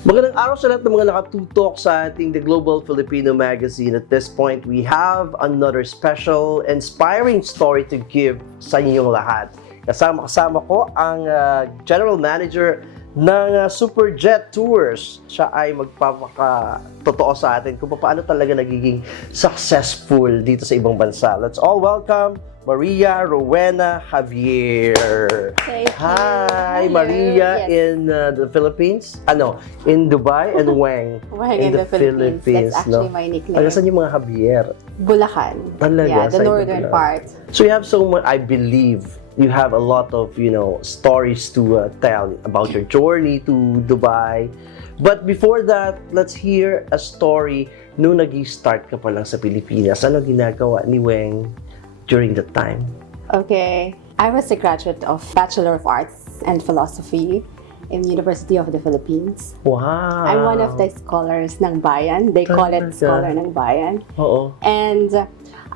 Magandang araw sa lahat ng mga nakatutok sa ating The Global Filipino Magazine. At this point, we have another special, inspiring story to give sa inyong lahat. Kasama ko ang General Manager ng Superjet Tours. Siya ay magpapakatotoo sa atin kung paano talaga nagiging successful dito sa ibang bansa. Let's all welcome Rowena Javier. Thank you. Hi, Hello. Maria Yes. in the Philippines. In Dubai and Wang In the Philippines. That's actually my nickname. Saan yung mga Javier? Bulacan. Talaga, Yeah, sa the northern Bulacan. part. So you have so much, I believe, you have a lot of, stories to tell about your journey to Dubai. But before that, let's hear a story nung nag-start ka pa lang sa Pilipinas. Ano ginagawa ni Weng during that time? Okay. I was a graduate of Bachelor of Arts and Philosophy in University of the Philippines. Wow! I'm one of the scholars ng bayan. They call it Talaga? scholar ng bayan. Oo. And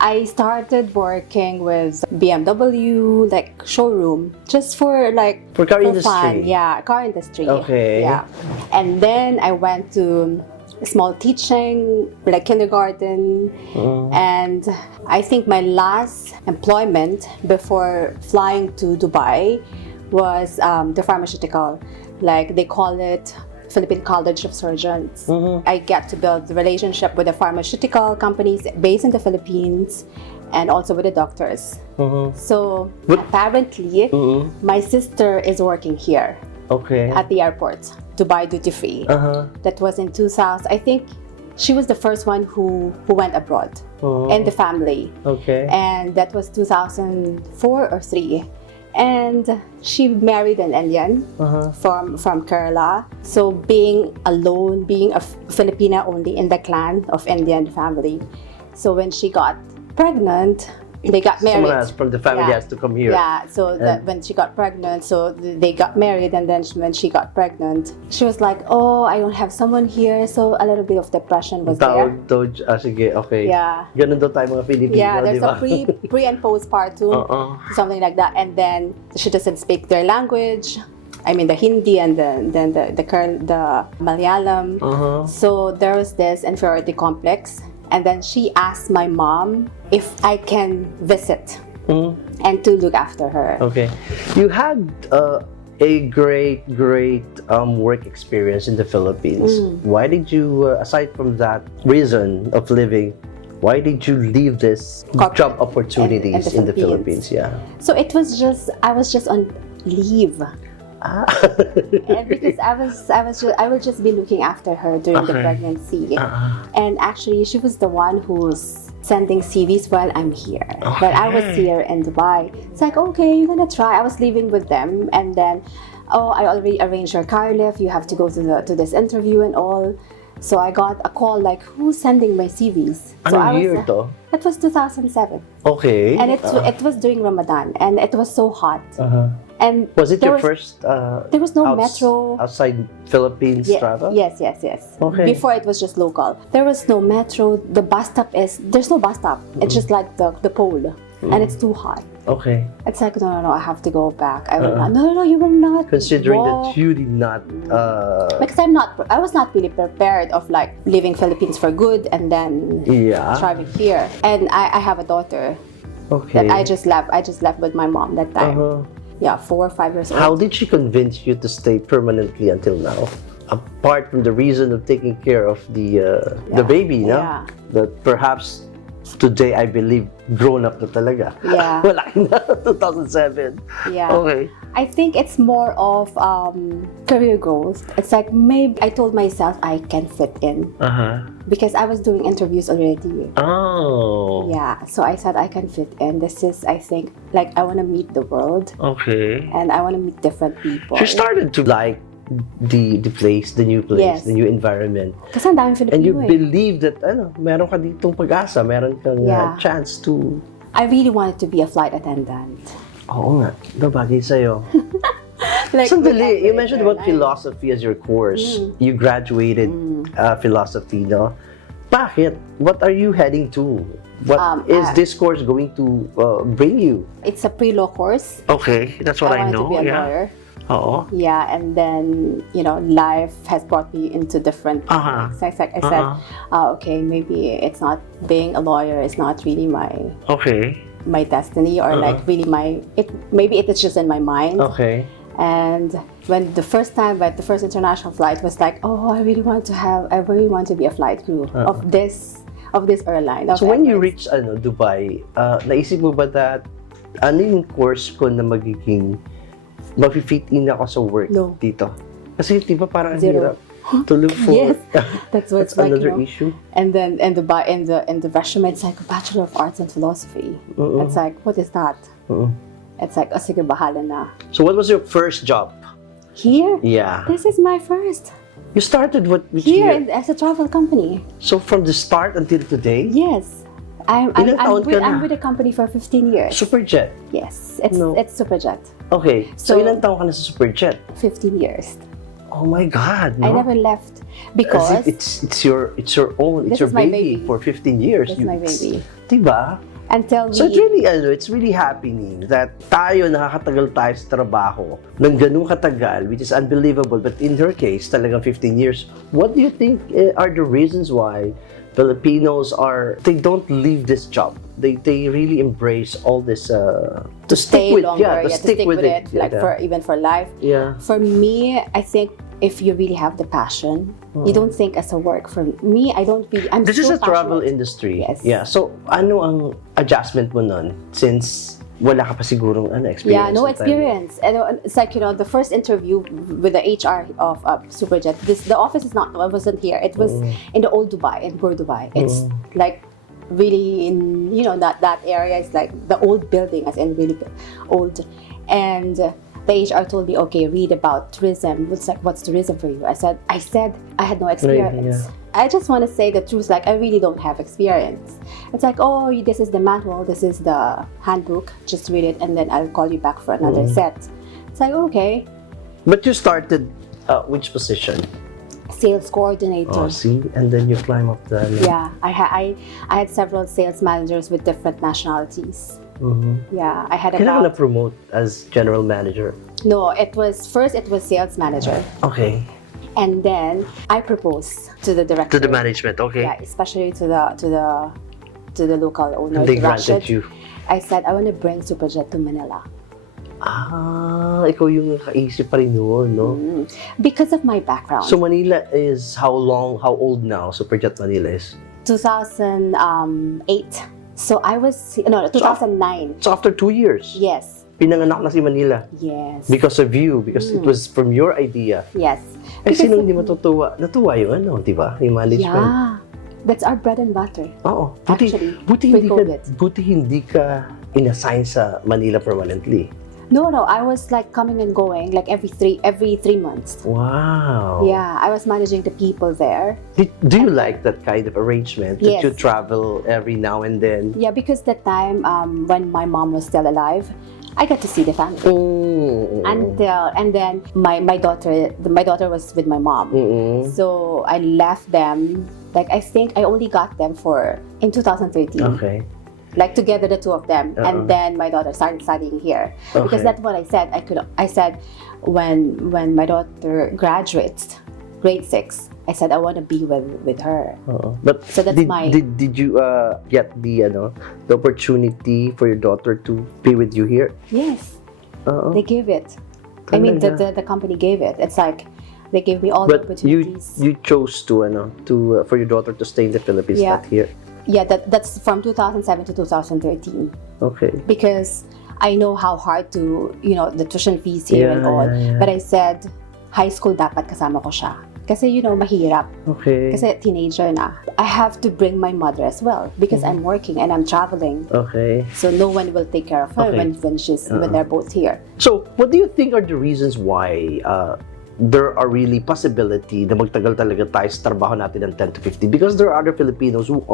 I started working with BMW, like showroom, just for For car industry? fun. Yeah, car industry. Okay. Yeah. And then I went to small teaching, like kindergarten. And I think my last employment before flying to Dubai was the pharmaceutical. Like they call it Philippine College of Surgeons. I get to build the relationship with the pharmaceutical companies based in the Philippines and also with the doctors. So apparently, my sister is working here Okay. at the airport, Dubai duty free. That was in 2000. I think she was the first one who went abroad in the family. Okay. And that was 2004 or 3. And she married an Indian from Kerala. So being alone, being a Filipina only in the clan of Indian family. So when she got pregnant, they got married. Someone else from the family has to come here. Yeah, so when she got pregnant, so they got married, and then when she got pregnant, she was like, oh, I don't have someone here, so a little bit of depression was there. Sige, okay. Yeah. Ganun daw tayo mga Filipino, Yeah, di there's ba? a pre and postpartum, something like that, and then she doesn't speak their language. I mean the Hindi and then the Malayalam. So there was this inferiority complex. And then she asked my mom if I can visit and to look after her. Okay. You had a great work experience in the Philippines. Why did you, aside from that reason of living, why did you leave this Corporate job opportunities in the Philippines? Yeah. So it was just, I was just on leave. And because I will just be looking after her during the pregnancy. And actually, she was the one who's sending CVs while I'm here. But I was here in Dubai. It's like, okay, you're gonna try. I was living with them, and then, oh, I already arranged your car lift. You have to go to this interview and all. So I got a call like, who's sending my CVs? So Anong year to? It was 2007. Okay. And it was during Ramadan, and it was so hot. And Was it there your first there was no metro. outside Philippines travel? Yes. Okay. Before it was just local. There was no metro. The bus stop there's no bus stop. It's just like the pole. And it's too hot. Okay. It's like, no, I have to go back. I will not. No, you will not. Considering walk. that you did not Because I was not really prepared of like leaving Philippines for good and then driving here. And I have a daughter Okay. that I just left with my mom that time. Yeah, 4 or 5 years old. How did she convince you to stay permanently until now? Apart from the reason of taking care of the baby, no? Yeah. That perhaps today, I believe, grown up na talaga. Yeah. Malaki na, 2007. Yeah. Okay. I think it's more of career growth. It's like maybe I told myself I can fit in because I was doing interviews already. Oh. Yeah, so I said I can fit in. This is, I think, like I want to meet the world Okay. and I want to meet different people. You started to like the place, the new place, Yes. the new environment. Kasi ang daming Filipino And you eh. believe that, meron ka ditong pag-asa, meron kang chance to... I really wanted to be a flight attendant. Oo nga, bagay sa'yo. Like, Sandali, you with mentioned about airline. philosophy as your course. You graduated philosophy, no? Bakit? What are you heading to? What is this course going to bring you? It's a pre-law course. Okay, that's what I wanted know. to be a Yeah. lawyer. Oo. Yeah, and then, life has brought me into different Uh-huh. So I said, okay, maybe it's not being a lawyer is not really Okay. my destiny, or like really maybe it is just in my mind. Okay. And when the first international flight was like, oh, I really want to be a flight crew of this airline. So when you Emirates. reach Dubai, naisip mo ba that ano yung course ko na magiging mafi-fit in ako sa work No. dito? Kasi di ba parang ang Zero. hirap to look for. Yes, that's what it's like. Another issue. And then in the resume, it's like a Bachelor of Arts and Philosophy. It's like, what is that? It's like, oh, sige, bahala na. So what was your first job? Here? Yeah. This is my first. You started which Here year? as a travel company. So from the start until today? Yes. I'm with the company for 15 years. Superjet? Yes, it's Superjet. Okay. So So- ilang taon ka na sa Superjet? 15 years. Oh my God, I no? never left As because if it's your own, it's This your is my baby, baby. for 15 years. It's my baby. Diba? until So we it's really happening that tayo nakakatagal tayo sa trabaho ng ganung katagal, which is unbelievable. But in her case, talagang 15 years. What do you think are the reasons why Filipinos they don't leave this job? They really embrace all this to stay stick with, longer, to stick with it, like for life. Yeah. For me, I think if you really have the passion, you don't think as a work. For me, I don't really. I'm This so is a travel passionate. industry. Yes. Yeah. So, ano ang adjustment mo nun? Since wala ka pa sigurong experience. Yeah, no at that time. experience. And it's like, the first interview with the HR of Superjet, the office I wasn't here. It was in the old Dubai, in Bur Dubai. It's like really in, that area is like the old building, as in really old. And the HR told me, okay, read about tourism. It's like, what's tourism for you? I said I had no experience. Yeah. I just want to say the truth, like, I really don't have experience. It's like, oh, this is the manual, this is the handbook, just read it, and then I'll call you back for another set. It's like, okay. But you started which position? Sales coordinator. Oh, see, and then you climb up the. Yeah, I had several sales managers with different nationalities. Yeah, I had Kailangan na about... promote as general manager. No, it was sales manager. Okay. And then I proposed to the director. To the management. Okay. Yeah, especially to the local owner. And they to granted Rashid. you. I said, I want to bring Superjet to Manila. Ikaw yung nakaisip pa rin noon, no? Because of my background. So Manila is how old now? Superjet Manila is? 2008. So I was, 2009. So after 2 years, Yes. pinanganak na si Manila. Yes. Because of you, because it was from your idea. Yes. Eh, Because sino of- hindi matutuwa? Natuwa yung di ba? Yung management. Yeah. That's our bread and butter. Oo. Actually, buti pre-COVID. hindi ka inassign sa Manila permanently. No, I was like coming and going like every 3 months. Wow. Yeah, I was managing the people there. Do you like that kind of arrangement? That Yes. you travel every now and then? Yeah, because that time when my mom was still alive, I got to see the family. And then my daughter was with my mom. So I left them. Like, I think I only got them in 2013. Okay. Like, together, the two of them. And then my daughter started studying here. Because Okay. that's what I said. I said when my daughter graduates grade 6, I said I want to be with her. But So that's did you get the opportunity for your daughter to be with you here? Yes, Oo. they gave it. I mean, Talaga? the company gave it. It's like they gave me all the But you opportunities. chose to for your daughter to stay in the Philippines, Yeah. not here. Yeah, that's from 2007 to 2013. Okay. Because I know how hard the tuition fees here and Yeah, all. yeah. But I said, high school dapat kasama ko siya. Kasi, mahirap. Okay. Kasi teenager na. I have to bring my mother as well because Mm-hmm. I'm working and I'm traveling. Okay. So no one will take care of her Okay. when they're both here. So, what do you think are the reasons why there are really possibility na magtagal talaga tayo sa trabaho natin ng 10 to 15? Because there are Filipinos who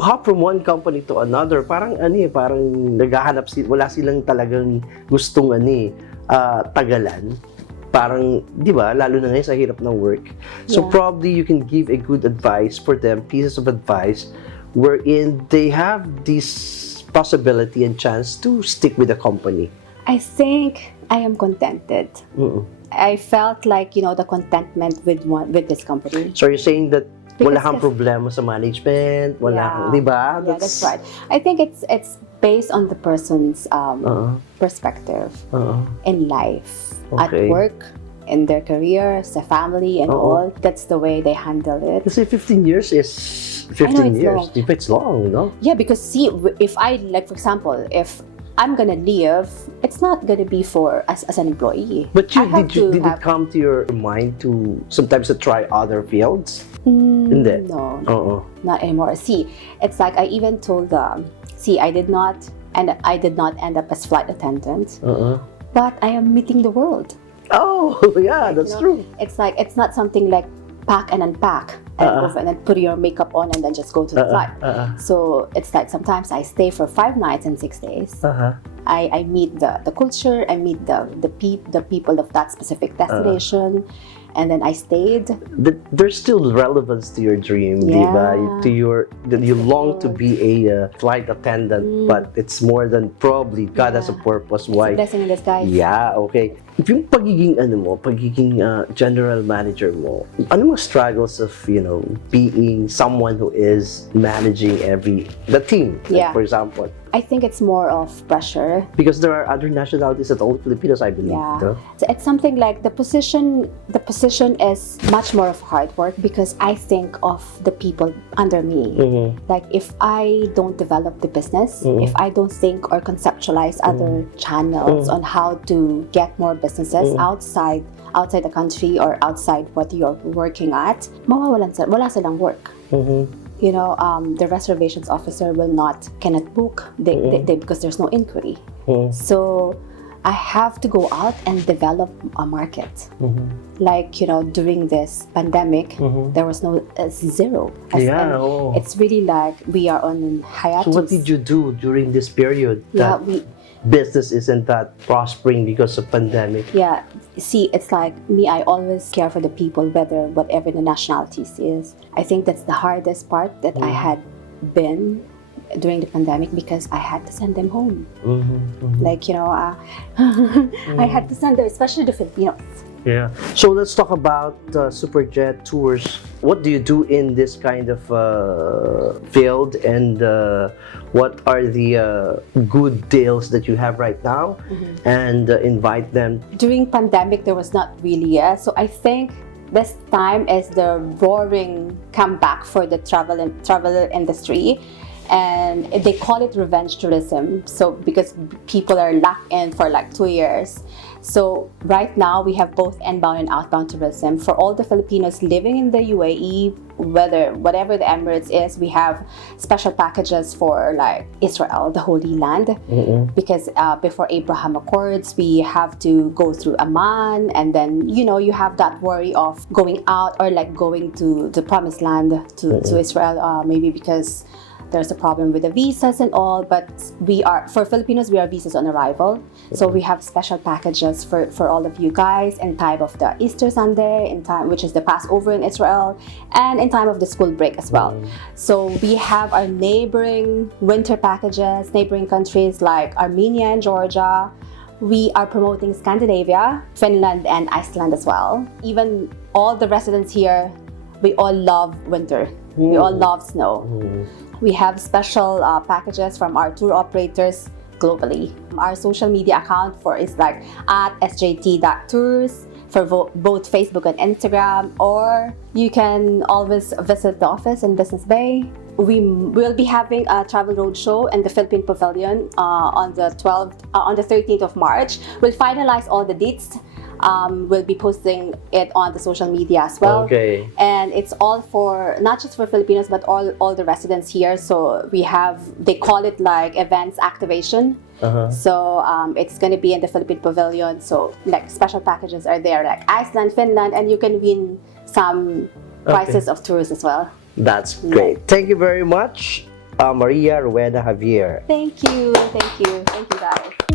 hop from one company to another. Parang naghahanap wala silang talagang gustong tagalan. Parang, di ba, lalo na ngayon sa hirap ng work. So Yeah. probably you can give a good advice for them, pieces of advice, wherein they have this possibility and chance to stick with the company. I think I am contented. Mm-mm. I felt like, the contentment with this company. So you're saying that wala Because kang if- problema sa management, wala Yeah. kang, di ba? Yeah, that's right. I think it's based on the person's perspective in life, Okay. at work, in their career, sa family, and all. That's the way they handle it. Kasi 15 years is 15 I know it's years. long. If it's long, no? Yeah, because see, if I, like, for example, if I'm gonna leave, it's not gonna be for as an employee. But I have to did it have- come to your mind to sometimes to try other fields? Hindi. No, Oo. not anymore. See, it's like I even told them. See, I did not end up as flight attendant, but I am meeting the world. Oh, yeah, that's true. It's like it's not something like pack and unpack and open and put your makeup on and then just go to the flight. So it's like sometimes I stay for 5 nights and 6 days. I meet the culture, I meet the people of that specific destination, and then I stayed. There's still relevance to your dream, di ba? That you long to be a flight attendant, but it's more than probably God has a purpose why. It's a blessing in disguise. Yeah, okay. Yung pagiging general manager mo, ano mga struggles of, being someone who is managing the team, like, Yeah. for example? I think it's more of pressure. Because there are other nationalities that only Filipinos, I believe. Yeah. No? So it's something like the position is much more of hard work because I think of the people under me. Like if I don't develop the business, if I don't think or conceptualize other channels on how to get more businesses outside the country or outside what you're working at, wala silang work. The reservations officer cannot book because there's no inquiry. So I have to go out and develop a market. Like, during this pandemic, there was zero. It's really like we are on hiatus. So what did you do during this period? Yeah, Business isn't that prospering because of pandemic. Yeah, see, it's like me, I always care for the people, whatever the nationalities is. I think that's the hardest part that I had been during the pandemic because I had to send them home. Like, I had to send them, especially the Filipinos. Yeah. So let's talk about Superjet Tours. What do you do in this kind of field, and what are the good deals that you have right now, and invite them? During pandemic, there was not really, so I think this time is the roaring comeback for the travel industry. And they call it revenge tourism. So because people are locked in for like 2 years. So right now we have both inbound and outbound tourism. For all the Filipinos living in the UAE, whatever the Emirates is, we have special packages for like Israel, the Holy Land. Because before Abraham Accords, we have to go through Amman, and then you have that worry of going out or like going to the Promised Land to Israel, maybe because there's a problem with the visas and all, but for Filipinos, we are visas on arrival. So we have special packages for all of you guys in time of the Easter Sunday, in time which is the Passover in Israel, and in time of the school break as well. So we have our neighboring winter packages, neighboring countries like Armenia and Georgia. We are promoting Scandinavia, Finland, and Iceland as well. Even all the residents here, we all love winter. We all love snow. We have special packages from our tour operators globally. Our social media account is like at sjt.tours for both Facebook and Instagram, or you can always visit the office in Business Bay. We will be having a travel roadshow in the Philippine Pavilion on the 13th of March. We'll finalize all the dates. We'll be posting it on the social media as well. Okay. And it's all for, not just for Filipinos, but all the residents here. So they call it like events activation. So it's going to be in the Philippine Pavilion. So like special packages are there, like Iceland, Finland, and you can win some prizes of tours as well. That's great. Thank you very much, Maria Rowena Javier. Thank you guys.